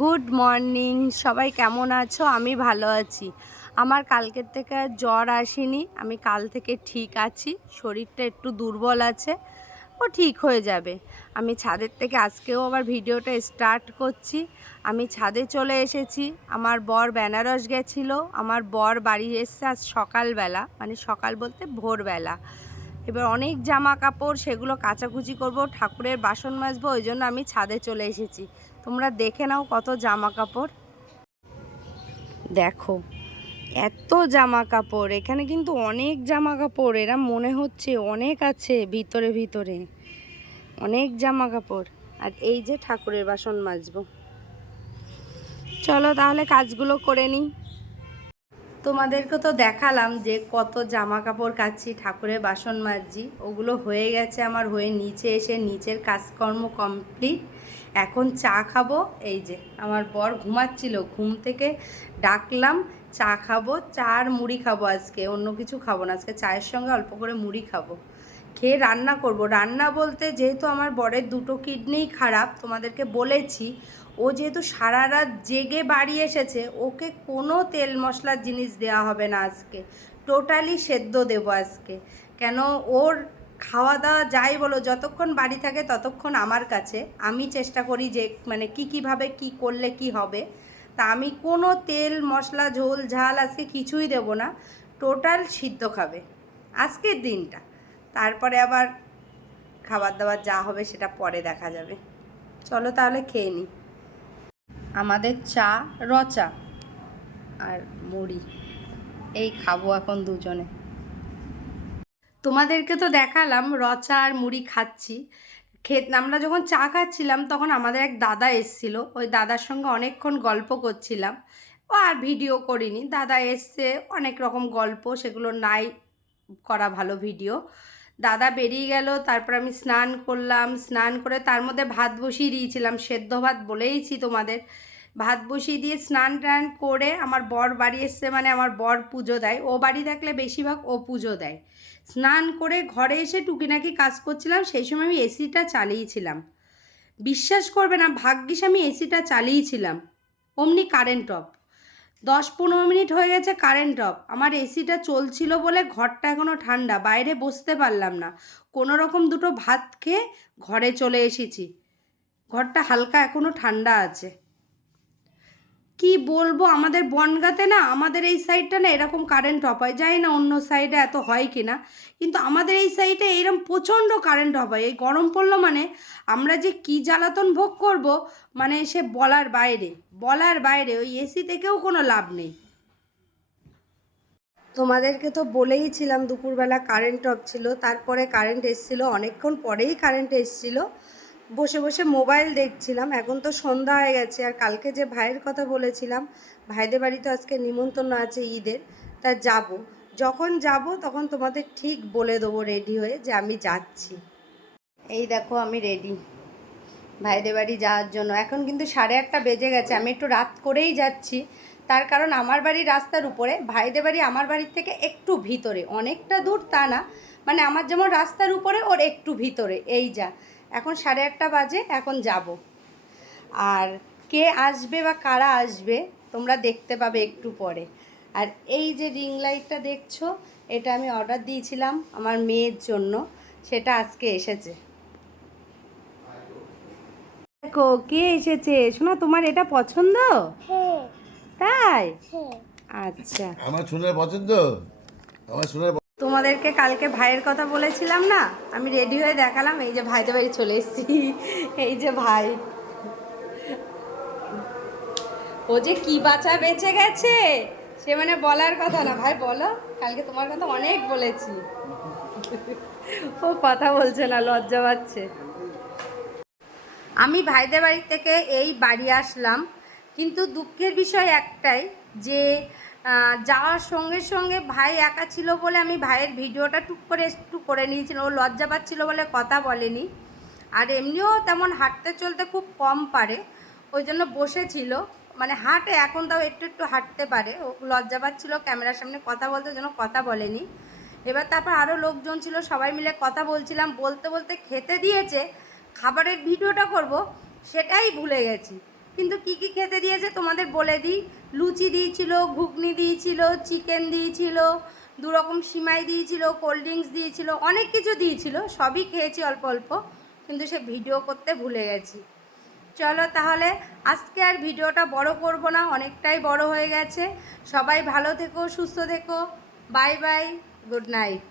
Good morning সবাই কেমন আছো? আমি ভালো আছি। আমার কালকের থেকে জ্বর আসেনি। আমি কাল থেকে ঠিক আছি। শরীরটা একটু দুর্বল আছে। ও ঠিক হয়ে যাবে। আমি ছাদের থেকে আজকেও আবার ভিডিওটা স্টার্ট করছি। আমি ছাদে চলে এসেছি। আমার বর বেনারস গেছিল। আমার বর বাড়ি এসছে আজ সকালবেলা। মানে সকাল বলতে ভোরবেলা। এবার অনেক জামা কাপড় সেগুলো কাচাকুচি করব, ঠাকুরের বাসন মাজবো, ওই জন্য আমি ছাদে চলে এসেছি। তোমরা দেখে নাও কত জামা কাপড় দেখো, এত জামা কাপড় এখানে কিন্তু অনেক জামা কাপড় এরা মনে হচ্ছে অনেক আছে ভিতরে ভিতরে। অনেক জামা কাপড় আর এই যে ঠাকুরের বাসন মাজবো। চলো তাহলে কাজগুলো করে নিই। তোমাদেরকে তো দেখালাম যে কত জামা কাপড় কাচ্ছি, ঠাকুরের বাসন মাজছি, ওগুলো হয়ে গেছে আমার হয়ে নিচে এসে নিচের কাজকর্ম কমপ্লিট এখন চা খাব। এই যে, আমার বর ঘুমাচ্ছিল, ঘুম থেকে ডাকলাম, চা খাব, চা আর মুড়ি খাব আজকে, অন্য কিছু খাব না, আজকে চায়ের সঙ্গে অল্প করে মুড়ি খাব। খেয়ে রান্না করব। রান্না বলতে যেহেতু আমার বরের দুটো কিডনিই খারাপ, তোমাদেরকে বলেছি, ও যেহেতু সারা রাত জেগে বাড়ি এসেছে, ওকে কোনো তেল মশলার জিনিস দেওয়া হবে না আজকে। টোটালি সেদ্ধ দেবো আজকে। কেন ওর খাওয়া দাওয়া যাই বলো, যতক্ষণ বাড়ি থাকে ততক্ষণ আমার কাছে। আমি চেষ্টা করি যে মানে কি কীভাবে কি করলে কি হবে। তা আমি কোনো তেল, মশলা, ঝোল, ঝাল আজকে কিছুই দেব না। টোটাল সিদ্ধ খাবে। আজকের দিনটা। তারপরে আবার খাবার দাবার যা হবে সেটা পরে দেখা যাবে। চলো তাহলে খেয়ে নিই আমাদের চা রচা আর মুড়ি। এই খাব এখন দুজনে। তোমাদেরকে তো দেখালাম, রচা আর মুড়ি খাচ্ছি। খেত, আমরা যখন চা খাচ্ছিলাম, তখন আমাদের এক দাদা এসছিল। ওই দাদার সঙ্গে অনেকক্ষণ গল্প করছিলাম। ও আর ভিডিও করিনি। দাদা এসছে, অনেক রকম গল্প, সেগুলো নাই করা ভালো ভিডিও। দাদা বেরিয়ে গেল, তারপর আমি স্নান করলাম। স্নান করে তার মধ্যে ভাত বসিয়ে দিয়েছিলাম, সেদ্ধ ভাত বলেইছি তোমাদের। ভাত বসিয়ে দিয়ে স্নান টান করে আমার বর বাড়ি এসছে মানে আমার বর পুজো দেয়। ও বাড়ি থাকলে বেশিরভাগ ও পুজো দেয়। স্নান করে ঘরে এসে টুকিনাকি কাজ করছিলাম, সেই সময় আমি এসিটা চালিয়েছিলাম। বিশ্বাস করবে না, ভাগ্যিস আমি এসিটা চালিয়েছিলাম। অমনি কারেন্ট অফ। দশ পনেরো মিনিট হয়ে গেছে কারেন্ট অফ। আমার এসিটা চলছিল বলে ঘরটা এখনও ঠান্ডা, বাইরে বসতে পারলাম না। কোনো রকম দুটো ভাত খেয়ে ঘরে চলে এসেছি। ঘরটা হালকা এখনও ঠান্ডা আছে। কি বলব? আমাদের বনগাতে না, আমাদের এই সাইডটা না এরকম কারেন্ট অফ হয়। জানি না অন্য সাইডে এত হয় কি না কিন্তু আমাদের এই সাইডে এরকম প্রচণ্ড কারেন্ট অফ হয়। এই গরম পড়ল মানে আমরা যে কি জ্বালাতন ভোগ করব মানে সে বলার বাইরে। বলার বাইরে, ওই এসি থেকেও কোনো লাভ নেই। তোমাদেরকে তো বলেইছিলাম দুপুরবেলা কারেন্ট অফ ছিল। তারপরে কারেন্ট এসেছিল, অনেকক্ষণ পরেই কারেন্ট এসেছিল। বসে বসে মোবাইল দেখছিলাম, এখন তো সন্ধ্যা হয়ে গেছে। আর কালকে যে ভাইয়ের কথা বলেছিলাম, ভাইদের বাড়িতে আজকে নিমন্ত্রণ আছে ঈদের, তা যাব। যখন যাব তখন তোমাদের ঠিক বলে দেবো রেডি হয়ে যে আমি যাচ্ছি। এই দেখো আমি রেডি। ভাইদের বাড়ি যাওয়ার জন্য। এখন কিন্তু সাড়ে আটটা বেজে গেছে, আমি একটু রাত করেই যাচ্ছি। তার কারণ আমার বাড়ি রাস্তার উপরে, ভাইদের বাড়ি আমার বাড়ির থেকে একটু ভিতরে। অনেকটা দূর তা না মানে আমার যেমন রাস্তার উপরে, ওর একটু ভিতরে। এই যা। এখন সাড়ে আটটা বাজে এখন যাব। আর কে আসবে বা কারা আসবে তোমরা দেখতে পাবে একটু পরে। আর এই যে রিং লাইটটা দেখছ এটা আমি অর্ডার দিয়েছিলাম আমার মেয়ের জন্য সেটা আজকে এসেছে। দেখো কে এসেছে? শোনা তোমার এটা পছন্দ? হ্যাঁ। তাই? হ্যাঁ। আচ্ছা। আমার সোনার পছন্দ? আমার সোনার তোমাদেরকে কালকে ভাইয়ের কথা বলেছিলাম না? আমি রেডি হয়ে দেখালাম, এই যে ভাইদের বাড়ি চলে এসেছি। এই যে ভাই। ও যে কি বাচ্চা বেঁচে গেছে? সে মানে বলার কথা না। ভাই, বলো, কালকে তোমার কথা অনেক বলেছি। ও কথা বলছে না, লজ্জা পাচ্ছে। আমি ভাইদের বাড়ি থেকে এই বাড়ি আসলাম, কিন্তু দুঃখের বিষয় একটাই যে যাওয়ার সঙ্গে সঙ্গে ভাই একা ছিল বলে আমি ভাইয়ের ভিডিওটা টুক করে একটু করে নিয়েছিলাম ও লজ্জা পাচ্ছিল বলে কথা বলেনি। আর এমনিও তেমন হাঁটতে চলতে খুব কম পারে, ওই জন্য বসেছিল। মানে হাঁটে, এখন তাও একটু একটু হাঁটতে পারে। ও লজ্জা পাচ্ছিল, ক্যামেরার সামনে কথা বলতে জন্য কথা বলেনি। এবার তারপর আরও লোকজন ছিল, সবাই মিলে কথা বলছিলাম। বলতে বলতে খেতে দিয়েছে, খাবারের ভিডিওটা করব, সেটাই ভুলে গেছি। কিন্তু কি কি খেতে দিয়েছে তোমাদের বলে দিই। লুচি দিয়েছিল, ঘুগনি দিয়েছিল, চিকেন দিয়েছিল দু রকম সিমাই দিয়েছিল, কোল্ড ড্রিঙ্কস দিয়েছিল, অনেক কিছু দিয়েছিল, সবই খেয়েছি অল্প অল্প, কিন্তু সে ভিডিও করতে ভুলে গেছি। চলো তাহলে আজকে আর ভিডিওটা বড় করব না, অনেকটাই বড় হয়ে গেছে। সবাই ভালো থেকো, সুস্থ থেকো, বাই বাই, গুড নাইট।